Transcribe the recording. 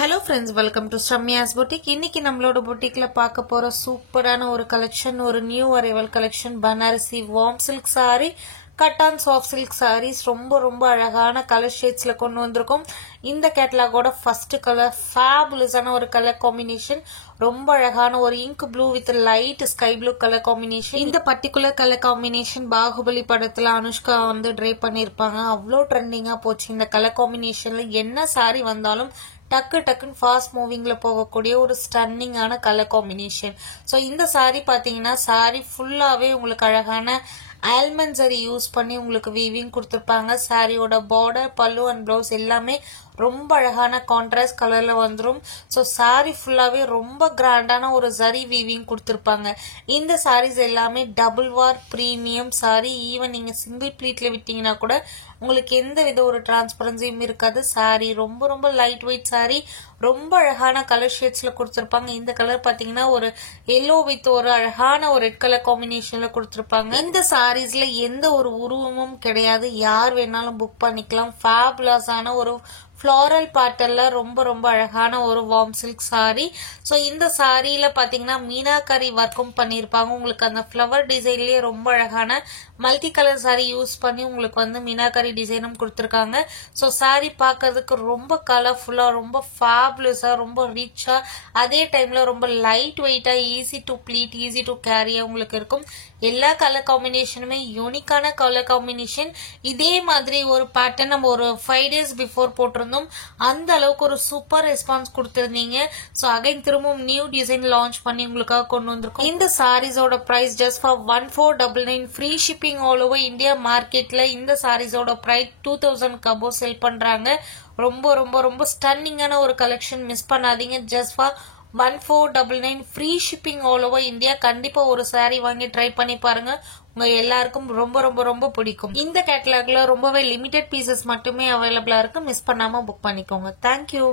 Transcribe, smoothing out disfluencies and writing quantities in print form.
Hello friends, welcome to Shamya's boutique. இன்னைக்கு நம்மளோட பொட்டிக்ல பார்க்க போற சூப்பரான ஒரு கலெக்ஷன், ஒரு new arrival collection. Banarasi warm silk sari, cotton soft silk saris ரொம்ப ரொம்ப அழகான கலர் ஷேட்ஸ்ல கொண்டு வந்திருக்கோம். இந்த கேட்டலாகோட ஃபர்ஸ்ட் கலர் ஃபேபுலஸான ஒரு கலர் காம்பினேஷன், ரொம்ப அழகான ஒரு ink blue with light sky blue colour combination. இந்த பர்டிகுலர் கலர் காம்பினேஷன் பாகுபலி படத்துல அனுஷ்கா ட்ரை பண்ணிருப்பாங்க. அவ்வளோ ட்ரெண்டிங்கா போச்சு. இந்த கலர் காம்பினேஷன்ல என்ன சாரி வந்தாலும் டக்கு டக்குன்னு ஃபாஸ்ட் மூவிங்ல போகக்கூடிய ஒரு ஸ்டன்னிங்கான கலர் காம்பினேஷன். ஸோ இந்த சாரி பாத்தீங்கன்னா சாரி ஃபுல்லாவே உங்களுக்கு அழகான ஆல்மண்ட் சரி யூஸ் பண்ணி உங்களுக்கு வீவிங் கொடுத்துருப்பாங்க. சாரியோட பார்டர், பல்லு அண்ட் பிளவுஸ் எல்லாமே ரொம்ப அழகான கான்ட்ராஸ்ட் கலர்ல வந்துடும். ஸோ சாரி ஃபுல்லாவே ரொம்ப கிராண்டான ஒரு சரி வீவிங் கொடுத்துருப்பாங்க. இந்த சாரீஸ் எல்லாமே டபுள் வார் பிரீமியம் சாரி. ஈவன் நீங்க சிங்கிள் ப்ளீட்ல விட்டீங்கன்னா கூட உங்களுக்கு எந்த வித ஒரு டிரான்ஸ்பரன்சியும் இருக்காது. சாரி ரொம்ப ரொம்ப லைட் வெயிட் சாரி, ரொம்ப அழகான கலர் ஷேட்ஸ்ல கொடுத்துருப்பாங்க. இந்த கலர் பாத்தீங்கன்னா ஒரு எல்லோ வித் ஒரு அழகான ஒரு ரெட் கலர் காம்பினேஷன்ல கொடுத்துருப்பாங்க. இந்த சாரீஸ்ல எந்த ஒரு உருவமும் கிடையாது, யார் வேணாலும் புக் பண்ணிக்கலாம். ஃபேபுலஸான ஒரு ஃப்ளாரல் பேட்டர்ல ரொம்ப ரொம்ப அழகான ஒரு வார்ம் சில்க் சாரி. ஸோ இந்த சாரியில பாத்தீங்கன்னா மீனாக்கரி ஒர்க்கும் பண்ணிருப்பாங்க. உங்களுக்கு அந்த ஃபிளவர் டிசைன்லயே ரொம்ப அழகான மல்டி கலர் சாரி யூஸ் பண்ணி உங்களுக்கு மீனாக்கரி டிசைனும் கொடுத்துருக்காங்க. ஸோ சாரி பார்க்கறதுக்கு ரொம்ப கலர்ஃபுல்லா, ரொம்ப ஃபேபுலஸா, ரொம்ப ரிச்சா, அதே டைம்ல ரொம்ப லைட் வெயிட்டா, easy to pleat, easy to கேரியா உங்களுக்கு இருக்கும். எல்லா கலர் காம்பினேஷனுமே யூனிக்கான கலர் காம்பினேஷன். இதே மாதிரி ஒரு பேட்டர்ன் நம்ம ஒரு 5 days பிஃபோர் போட்டிருந்தோம். அந்த அளவுக்கு ஒரு சூப்பர் ரெஸ்பான்ஸ் கொடுத்திருந்தீங்க. ஸோ அகைன் திரும்பவும் நியூ டிசைன் லான்ச் பண்ணி உங்களுக்காக கொண்டு வந்திருக்கோம். இந்த சாரீஸோட price just for 1499, free shipping all over India. மார்க்கெட்ல இந்த சாரீஸோட பிரைஸ் 2000 கபோ செல் பண்றாங்க. ரொம்ப ரொம்ப ரொம்ப ஸ்டன்னிங்கான ஒரு கலெக்ஷன், மிஸ் பண்ணாதீங்க. Just for 1499, free shipping all over India. கண்டிப்பா ஒரு சாரி வாங்கி ட்ரை பண்ணி பாருங்க, உங்க எல்லாருக்கும் ரொம்ப ரொம்ப ரொம்ப பிடிக்கும். இந்த கேட்டலாக்ல ரொம்பவே லிமிடெட் பீசஸ் மட்டுமே அவைலபிளா இருக்கு, மிஸ் பண்ணாம புக் பண்ணிக்கோங்க. தேங்க்யூ.